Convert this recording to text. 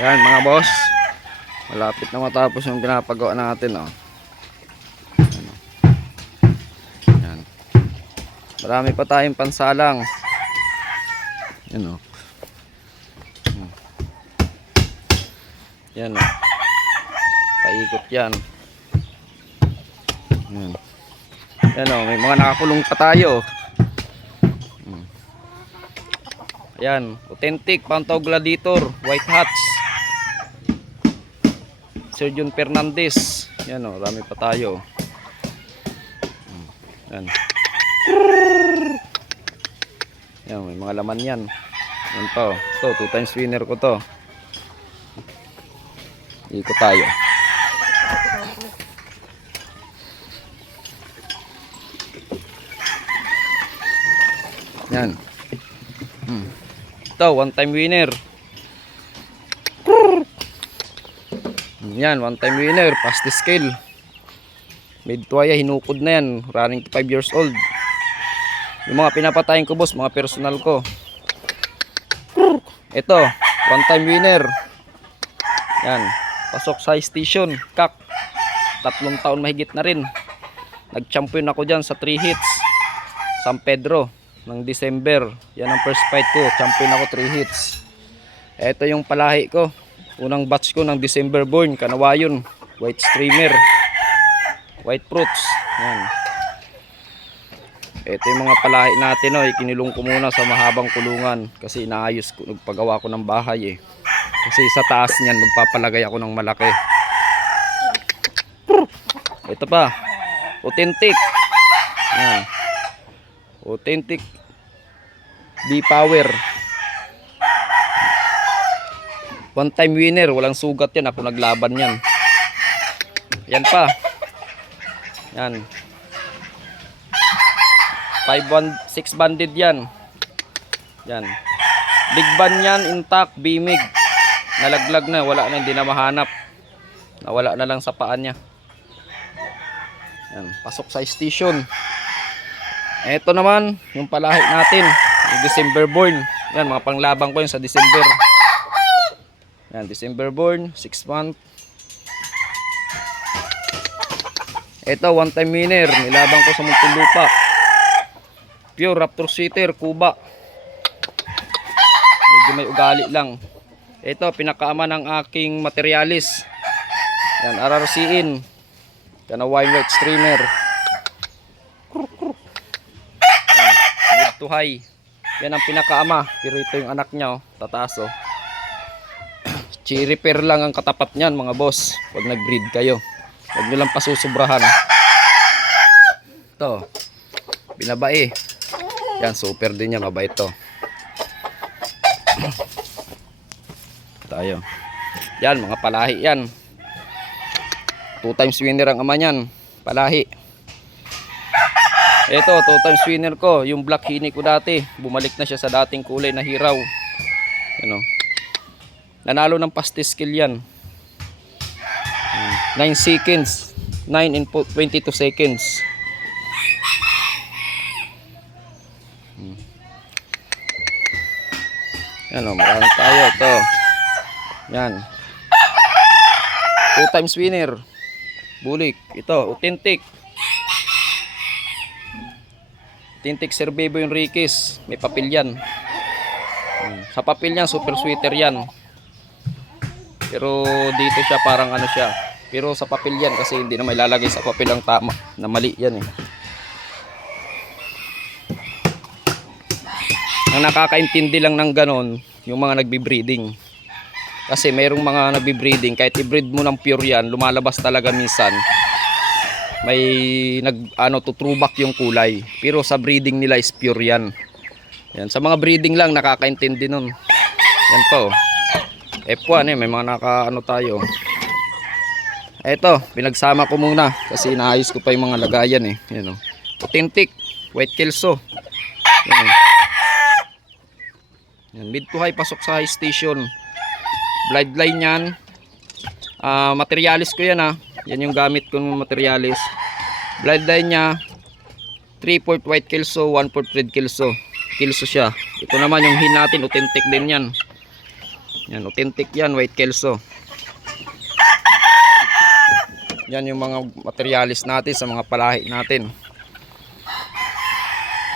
Ayan mga boss. Malapit na matapos yung pinapagawa natin oh. Ayan. Marami pa tayong pansalang. Yan oh. Yan oh. Paikot yan. Yan. Yan oh, may mga nakakulong pa tayo. Ayan, authentic Pantaw Gladiator, white hats. Sir John Fernandez. Yan oh, rami pa tayo. Yan. Yan, may mga laman yan. Yan to. To, two times winner ko to. Ikot tayo. Yan. Hmm. Ito, one time winner. Yan, one time winner. Past the scale. Mid tuwaya, hinukod na yan. Running to 5 years old. Yung mga pinapatayin ko boss, mga personal ko. Ito, one time winner. Yan, pasok sa station, kak. Tatlong taon mahigit na rin. Nag-champion ako dyan sa 3 hits. San Pedro ng December. Yan ang first fight ko. Champion ako 3 hits. Ito yung palahi ko. Unang batch ko ng December born. Kanawayon. White streamer. White fruits. Yan. Ito yung mga palahi natin. Oh. Ikinilong ko muna sa mahabang kulungan. Kasi inaayos ko. Nagpagawa ko ng bahay eh. Kasi sa taas niyan magpapalagay ako ng malaki. Ito pa. Authentic. Yan. Authentic B-Power. One time winner. Walang sugat yan. Ako naglaban yan. Yan pa. Yan. 5 6 banded yan. Yan. Big ban yan, intact, bimig. Nalaglag na, wala na, hindi na mahanap. Nawala na lang sa paan niya. Yan, pasok sa station. Ito naman, yung palahi natin. Yung December born. Yan, mga panglabang ko yun sa December. Yan, December born, 6 month. Ito, one time winner. Nilabang ko sa Muntinlupa. Pure Raptor Sitter, Kuba. Medyo may ugali lang. Ito, pinakaama ng aking materialis. Yan, RRCin. Kana wine white streamer. Yan, mid to high. Yan ang pinakaama. Pero ito yung anak niya, oh. Tataas, oh. Pear lang ang katapat niyan, mga boss. Pag nag-breed kayo. Huwag nyo lang pasusobrahan. Ito. Binabae. Yan, super din yan. Mabait to. Tayo. Yan, mga palahi yan. Two times winner ang ama niyan. Palahi. Ito, two times winner ko. Yung black hini ko dati. Bumalik na siya sa dating kulay na hiraw. Ano? Nanalo ng pastis skill yan. 9 seconds. 9 in po- 22 seconds. Yan o, marami tayo. Ito. Yan. Two times winner. Bulik. Ito, authentic. Authentic Sir Bebo Enriquez. May papel yan. Hmm. Sa papel yan, super sweeter yan. Pero dito siya parang ano siya. Pero sa papel yan kasi hindi na may lalagay sa papel ang tama. Na mali yan eh. Ang nakakaintindi lang ng ganon, yung mga nagbi-breeding. Kasi mayroong mga nagbi-breeding, kahit i-breed mo ng pure yan, lumalabas talaga minsan. May nag ano to throwback yung kulay. Pero sa breeding nila is pure yan. Yan, sa mga breeding lang nakakaintindi nun. Yan po. F1 eh, may mga naka ano tayo. Eto, pinagsama ko muna kasi inaayos ko pa yung mga lagayan eh. Yan oh. Authentic, white kelso. Yan oh. Yan, mid to high pasok sa high station. Bloodline yan. Ah, materialis ko yan ah. Yan yung gamit kong materialis. Bloodline niya 3/4 white kelso, 1/4 red kelso. Kelso siya. Ito naman yung hin natin, authentic din yan. Yan, authentic yan, white kelso. Yan yung mga materialis natin sa mga palahi natin.